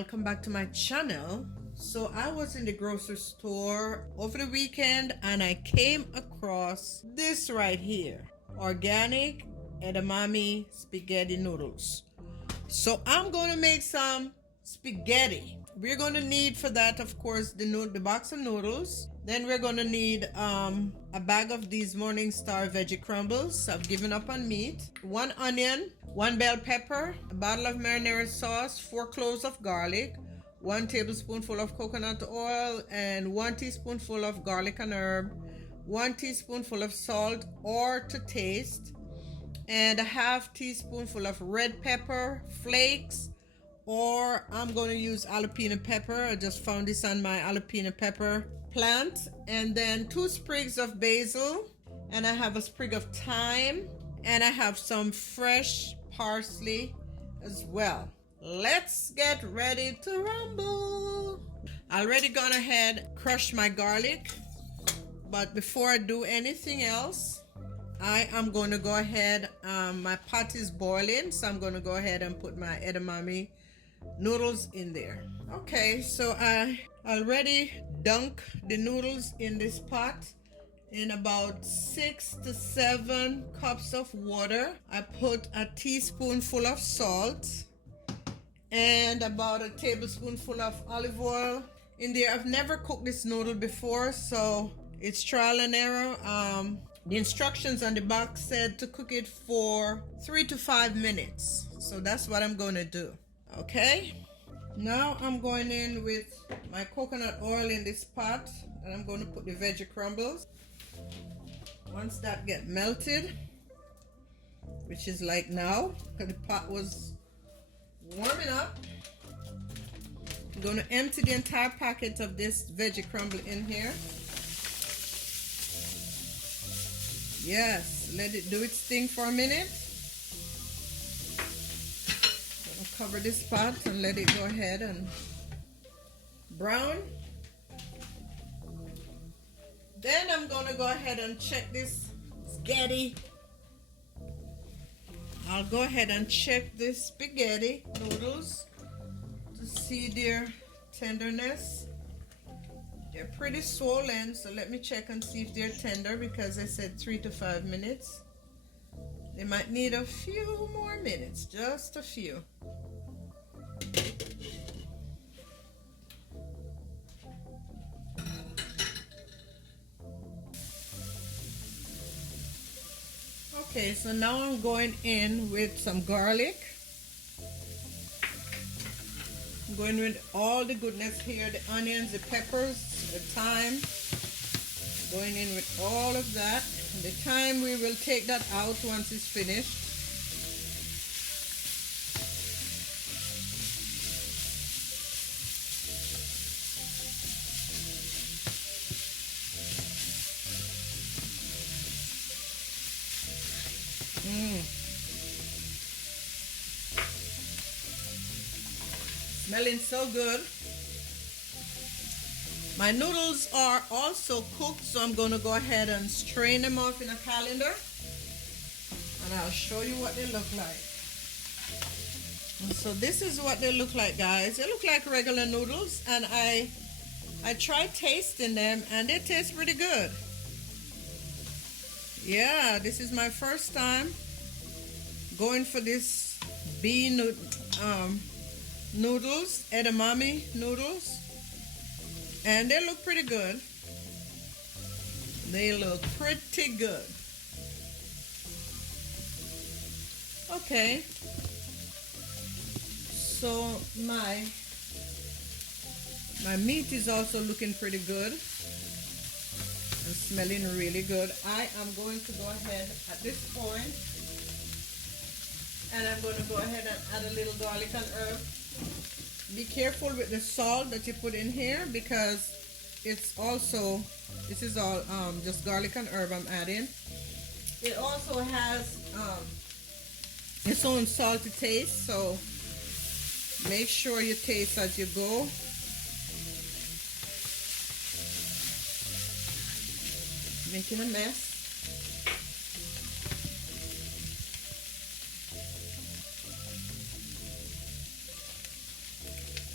welcome back to my channel. So I was in the grocery store over the weekend and I came across this right here, organic edamame spaghetti noodles. So I'm going to make some spaghetti. We're going to need for that, of course, the box of noodles. Then we're going to need a bag of these Morningstar veggie crumbles. I've given up on meat. 1 onion, 1 bell pepper, a bottle of marinara sauce, 4 cloves of garlic, 1 tablespoonful of coconut oil, and 1 teaspoonful of garlic and herb, 1 teaspoonful of salt or to taste, and a half teaspoonful of red pepper flakes, or I'm going to use jalapeno pepper. I just found this on my jalapeno pepper plant. And then 2 sprigs of basil, and I have a sprig of thyme, and I have some fresh parsley as well. Let's get ready to rumble. I already gone ahead, crushed my garlic, but before I do anything else, I am going to go ahead, my pot is boiling, so I'm going to go ahead and put my edamame noodles in there. Okay, so I already dunk the noodles in this pot in about 6 to 7 cups of water. I put a teaspoonful of salt and about a tablespoonful of olive oil in there. I've never cooked this noodle before, so it's trial and error. The instructions on the box said to cook it for 3 to 5 minutes, so that's what I'm going to do. Okay, now I'm going in with my coconut oil in this pot, and I'm going to put the veggie crumbles. Once that get melted, which is like now, because the pot was warming up, I'm going to empty the entire packet of this veggie crumble in here. Yes, let it do its thing for a minute. Cover this pot and let it go ahead and brown. Then I'm going to go ahead and check this spaghetti. I'll go ahead and check this spaghetti noodles to see their tenderness. They're pretty swollen, so let me check and see if they're tender, because I said 3 to 5 minutes. They might need a few more minutes, just a few. Okay, so now I'm going in with some garlic. I'm going with all the goodness here, the onions, the peppers, the thyme. Going in with all of that. The thyme, we will take that out once it's finished. Smelling so good. My noodles are also cooked, so I'm going to go ahead and strain them off in a colander, and I'll show you what they look like. And so this is what they look like, guys. They look like regular noodles, and I tried tasting them and they taste pretty good. Yeah, this is my first time going for this bean noodles, edamame noodles, and they look pretty good. They look pretty good. Okay, so my meat is also looking pretty good and smelling really good. I am going to go ahead at this point, and I'm going to go ahead and add a little garlic and herb. Be careful with the salt that you put in here, because it's also, this is all just garlic and herb I'm adding. It also has its own salty taste, so make sure you taste as you go. Making a mess.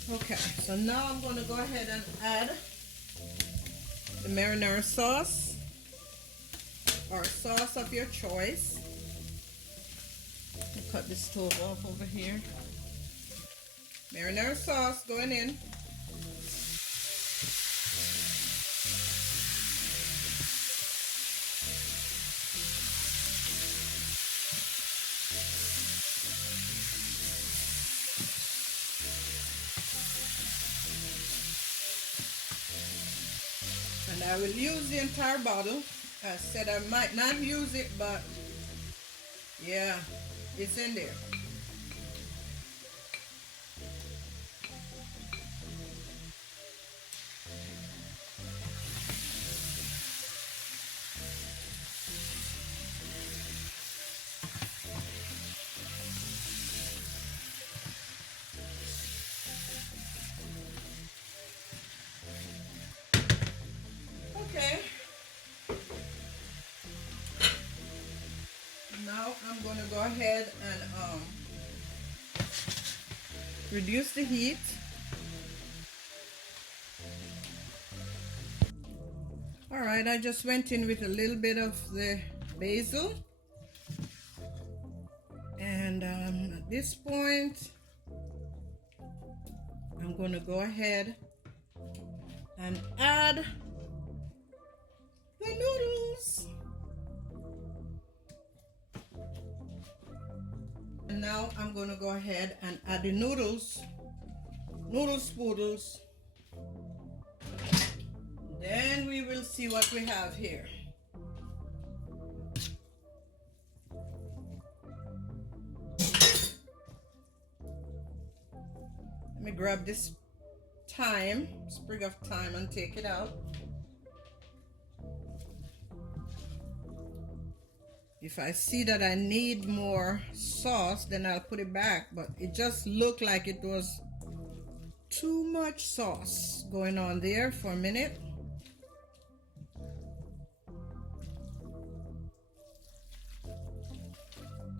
Okay, so now I'm going to go ahead and add the marinara sauce or sauce of your choice. I'll cut the stove off over here. Marinara sauce going in. And I will use the entire bottle. I said I might not use it, but yeah, it's in there. Okay. Now I'm going to go ahead and reduce the heat. All right, I just went in with a little bit of the basil. And at this point, I'm going to go ahead and add the noodles. And now I'm going to go ahead and add the noodles, spoodles. Then we will see what we have here. Let me grab this thyme, sprig of thyme, and take it out. If I see that I need more sauce, then I'll put it back, but it just looked like it was too much sauce going on there for a minute.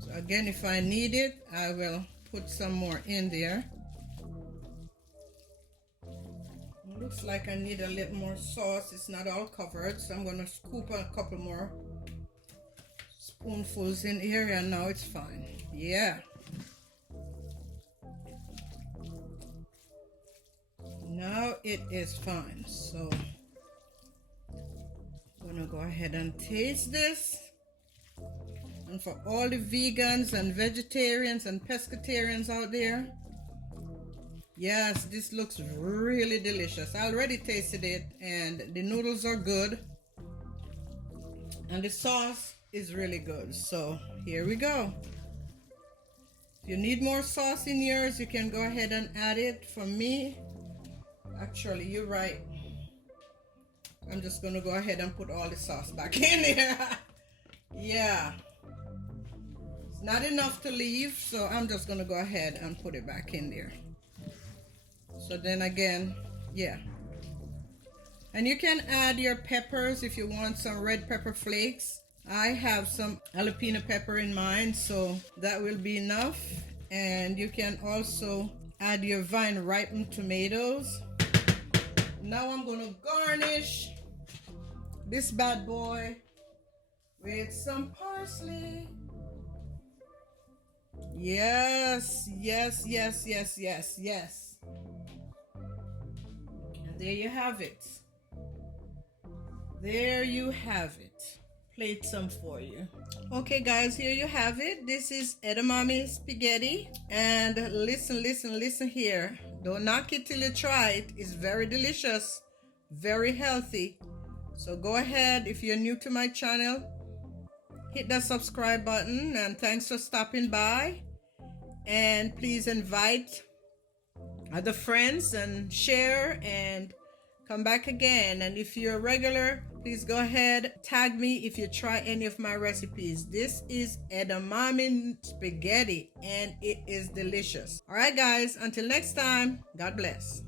So again, if I need it, I will put some more in there. It looks like I need a little more sauce. It's not all covered, so I'm going to scoop a couple more spoonfuls in here, and now it's fine. Yeah. Now it is fine. So I'm going to go ahead and taste this. And for all the vegans and vegetarians and pescatarians out there, yes, this looks really delicious. I already tasted it, and the noodles are good, and the sauce is really good. So here we go. If you need more sauce in yours, you can go ahead and add it. For me, actually, you're right, I'm just gonna go ahead and put all the sauce back in there. Yeah, it's not enough to leave, so I'm just gonna go ahead and put it back in there. So then again, yeah. And you can add your peppers if you want some red pepper flakes. I have some jalapeno pepper in mine, so that will be enough. And you can also add your vine ripened tomatoes. Now I'm going to garnish this bad boy with some parsley. Yes, yes, yes, yes, yes, yes. And there you have it. There you have it. Plate some for you. Okay guys, here you have it. This is edamame spaghetti. And listen here. Don't knock it till you try it. It's very delicious, very healthy. So go ahead, if you're new to my channel, hit that subscribe button, and thanks for stopping by. And please invite other friends and share and come back again. And if you're a regular, please go ahead, tag me if you try any of my recipes. This is edamame spaghetti, and it is delicious. All right guys, until next time, God bless.